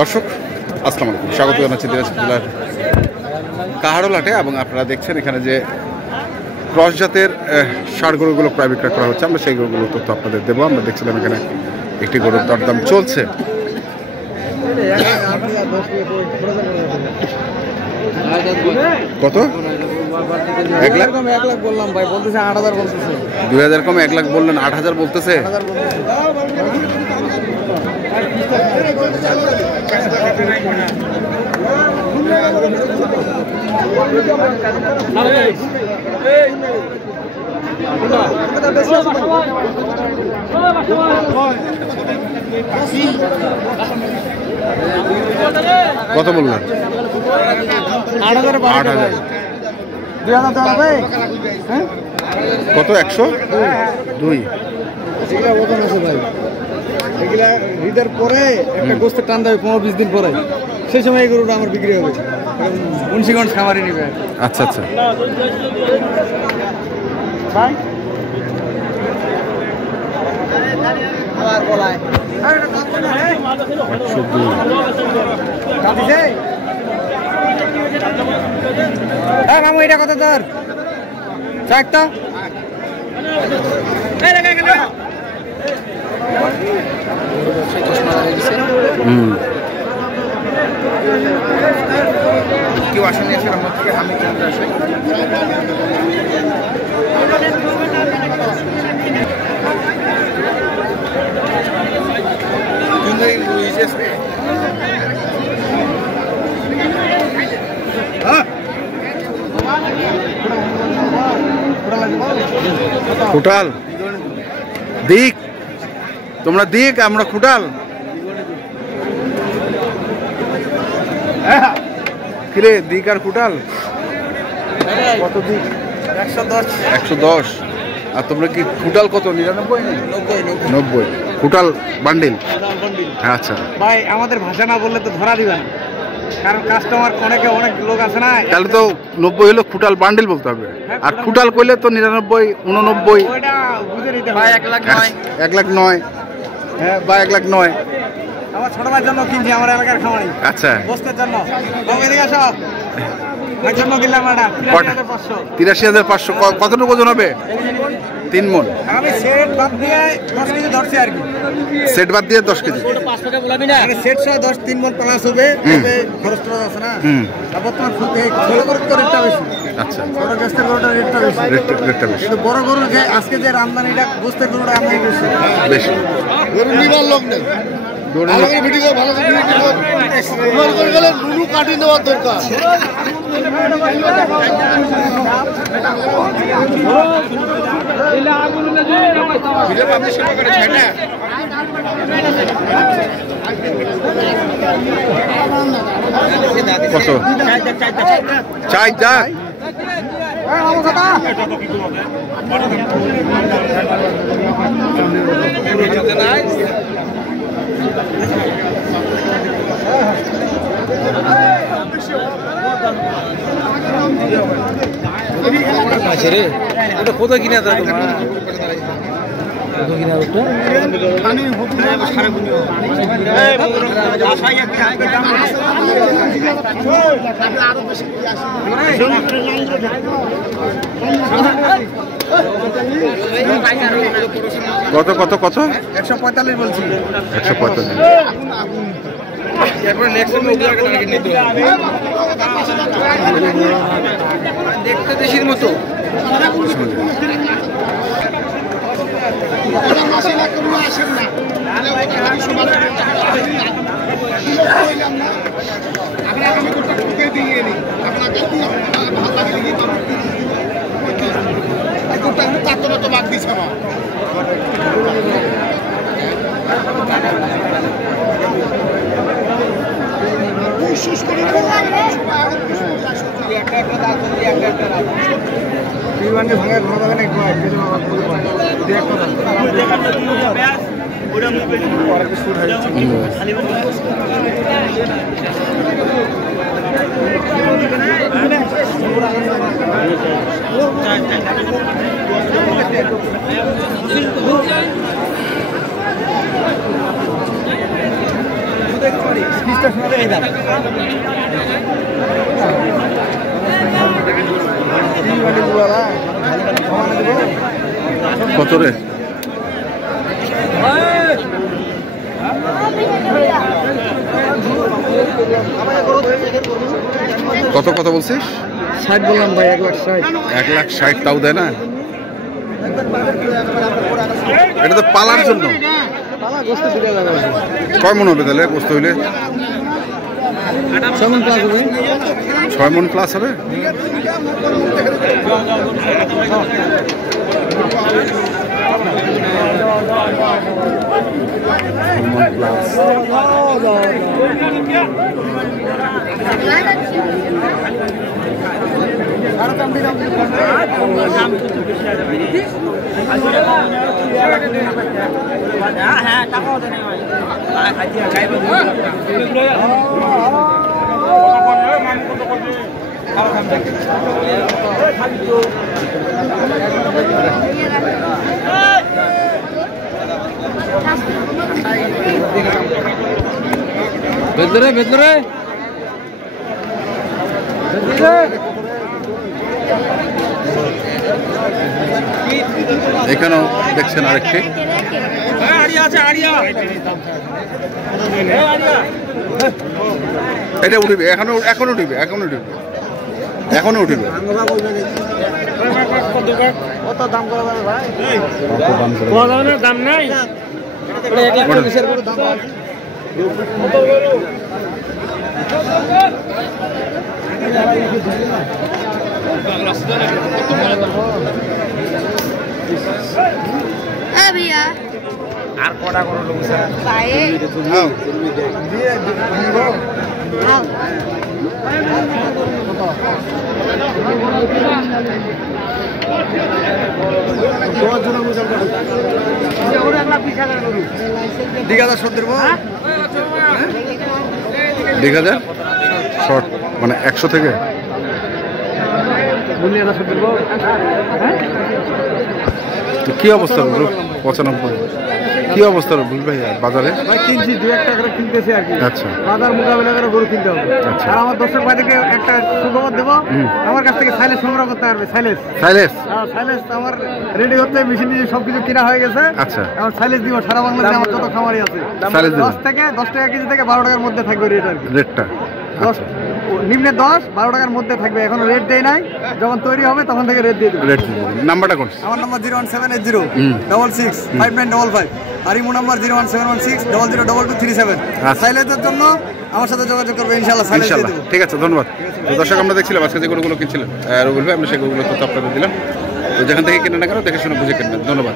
দর্শক আসসালামু আলাইকুম, স্বাগত জানাচ্ছি দিনাজপুর জেলার কাহারোলহাটে। এবং আপনারা দেখছেন এখানে যে ক্রস জাতের ষাঁড় গরুগুলো প্রায় বিক্রয় করা হচ্ছে, আমরা সেই গরুগুলোর তথ্য আপনাদের দেবো। আমরা দেখছিলাম এখানে একটি গরুর দরদাম চলছে। কত? 1 লাখ বললাম ভাই, বলতেছে 8,000 বলতেছে। 2000 কম 1 লাখ বললেন, 8,000 বলতেছে। কত বললেন? 8,000। কত? 102। এগুলা ওজন আছে ভাই, এগুলা ঈদের পরে একটা গোস্তের টান দেবে 15-20 দিন পরে, সেই সময় এই গরুটা আমার বিক্রি হবে। মুন্সিগঞ্জ খামারি নিবে। আচ্ছা আচ্ছা। ভাই মামু এটা কত তোর? চাক তো কেউ আসেনি, আসে আমার থেকে আমি কেন্দ্র আসে। খুটাল দিক, তোমরা দিক, আমরা খুটাল। কিরে দিক আর খুটাল কত দিক? 110। আর তোমরা কি খুটাল কত? 99? 90 খুটাল বান্ডিল। হ্যাঁ আচ্ছা ভাই, আমাদের ভাষা না বললে তো ধরা দিবেন, কারণ কাস্টমার অনেক লোক আছে না। তাহলে তো 90 হলো খুটাল বান্ডিল বলতে হবে, আর খুটাল কইলে তো 99, 89। ওইটা বুঝে নিতে হবে। 1 লাখ 9। হ্যাঁ বা 1 লাখ 9। আমার ছোট ভাইয়ের জন্য কিনছি, আমার এলাকার খামারি। আচ্ছা, বস্তের জন্য। বাবা এদিকে আসো। ভাইয়ের জন্য কিনলাম এটা 83,500। 83,500। কতটুকু ওজন হবে? 3 মণ। আমি সেট বাদ দিয়ে 10 কেজি ধরছি আর কি। সেট বাদ দিয়ে 10 কেজি। আমি সেট সহ 3 মণ প্লাস হবে। তবে খরচ টরচ আছে না। আর বর্তমান ছোট গরুর তো রেটটা বেশি। আচ্ছা, ছোট গোস্তের গরুটার রেটটা বেশি। রেটটা বেশি। কিন্তু বড় গরুর যে আজকে যে আমদানিটা, গোস্তের গরুটা আমদানি বেশি। গরু নিবার লোক নেই। ভালো করে ভিডিও কর, ভালো করে ভিডিও কর। উমর করে গেলে নুনু কাটি নেওয়ার দরকার। কত? চাই যা কোথায় কিনা যায় তোমার? কিনা ওটা কত কত কত? 145 বলছি। 145। এরপরে নেক্সট টার্গেট নিতে হবে। দেখতে দেশির মতো। ভাঙা ঘোরা যাবে না। পিসটা শোনাবে এই দাম কত রে? কত কত বলছিস? 60 বললাম ভাই, 1,60,000। 1,60,000 তাও দেয় না? এটা তো পালার জন্য। কয় মন হবে তাহলে গোস্ত হইলে? 6 মণ প্লাস হবে। 6 মন প্লাস হবে। ভেতরে ভেতরে এখানেও দেখছেন আরেকটি। এটা উঠিবে, এখনো এখনো উঠিবে, এখনো উঠিবে, এখনো উঠিবে। কত দাম করা যাবে ভাই? দাম নাই ওটা 1,20,000 করে দাম আছে। भैया আর কটা করে লোক স্যার पाए দিয়ে দিব। हाँ তোমার জন্য মুজাল কাটো। দিঘাটা শোধ দেবো। 1,000 শর্ট মানে 100 থেকে। বুনিয়াদা শোধ দেবো। তো কি অবস্থা রুল? 95 কি অবস্থা রুল ভাই বাজারে? ভাই কিনছি 2-1 টাকা করে কিনতেছি আর কি। আচ্ছা বাজার মোকাবেলা করে গরু কিনতে হবে। আচ্ছা। আর আমার দর্শক ভাইদেরকে একটা সুখবর দেবো, আমার কাছ থেকে সাইলেজ সংগ্রহ করতে পারবে। সাইলেজ সাইলেস। সাইলেজ আমার রেডি হচ্ছে, মেশিন দিয়ে সবকিছু কিনা হয়ে গেছে। আচ্ছা আমার সাইলেজ দিব সারা বাংলাদেশে, আমার যত খামারি আছে। সাইলেজ দিবেন? 10 টাকা কেজি থেকে 12 টাকার মধ্যে থাকবে রেট আর কি। রেটটা 10 নিম্নে 10-12 টাকার মধ্যে থাকবে। এখন রেট দেয় নাই, যখন তৈরি হবে তখন থেকে রেট দিয়ে দেবে। রেট নাম্বারটা কোন? আমার নাম্বার 01780-66-5955 আর ইমো নাম্বার 01716-002237। আচ্ছা। সাইলেজের জন্য আমার সাথে যোগাযোগ করবে ইনশাআল্লাহ, সাইলেজ দিয়ে ইনশাআল্লাহ। দেবো। ঠিক আছে, ধন্যবাদ। তো দর্শক আমরা দেখছিলাম আজকে যে গরুগুলো কিনছিলেন রুবেল ভাই, আমরা সেই গরুগুলো তথ্য আপনাদের দিলাম। তো যেখান থেকে কেনেন না কেন দেখে শুনে বুঝে কিনবেন। ধন্যবাদ।